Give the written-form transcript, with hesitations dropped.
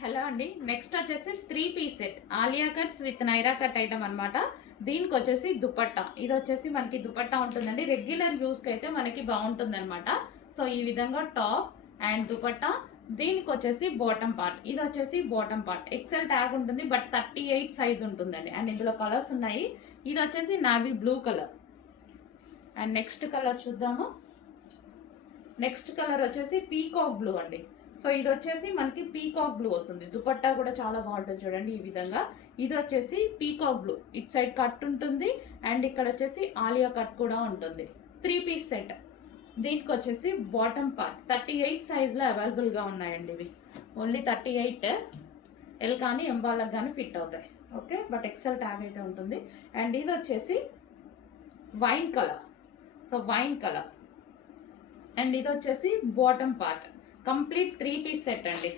Hello అండి, next వచ్చేసి 3 piece set Alia cuts with Naira cut item అనమాట. దీనికి వచ్చేసి దుపట్టా, ఇది వచ్చేసి మనకి దుపట్టా ఉంటుందండి. రెగ్యులర్ యూస్కి అయితే మనకి బాగుంటుంది అనమాట. సో ఈ విధంగా టాప్ అండ్ దుపట్టా. దీనికి వచ్చేసి బాటమ్ పార్ట్, ఇది వచ్చేసి బాటమ్ పార్ట్. ఎక్సెల్ ట్యాగ్ ఉంటుంది, బట్ 38 సైజ్ ఉంటుందండి. అండ్ ఇందులో కలర్స్ ఉన్నాయి. ఇది వచ్చేసి navy blue colour. And next colour చూద్దాము. నెక్స్ట్ కలర్ వచ్చేసి పీకాక్ బ్లూ అండి. సో ఇది వచ్చేసి మనకి పీకాక్ బ్లూ వస్తుంది. దుపట్టా కూడా చాలా బాగుంటుంది చూడండి ఈ విధంగా. ఇది వచ్చేసి peacock blue, it side cut ఉంటుంది అండ్ ఇక్కడ వచ్చేసి ఆలియా కట్ కూడా ఉంటుంది. 3 పీస్ సెట్. దీనికి వచ్చేసి బాటమ్ పార్ట్ 38 సైజ్లో అవైలబుల్గా ఉన్నాయండి. ఇవి ఓన్లీ 38 ఎల్ కానీ ఎం వాళ్ళకి కానీ ఫిట్ అవుతాయి. ఓకే, బట్ ఎక్సెల్ ట్యాగ్ అయితే ఉంటుంది. అండ్ ఇది వచ్చేసి wine colour. So wine colour. And ఇది వచ్చేసి bottom part. Complete 3 piece set అండి.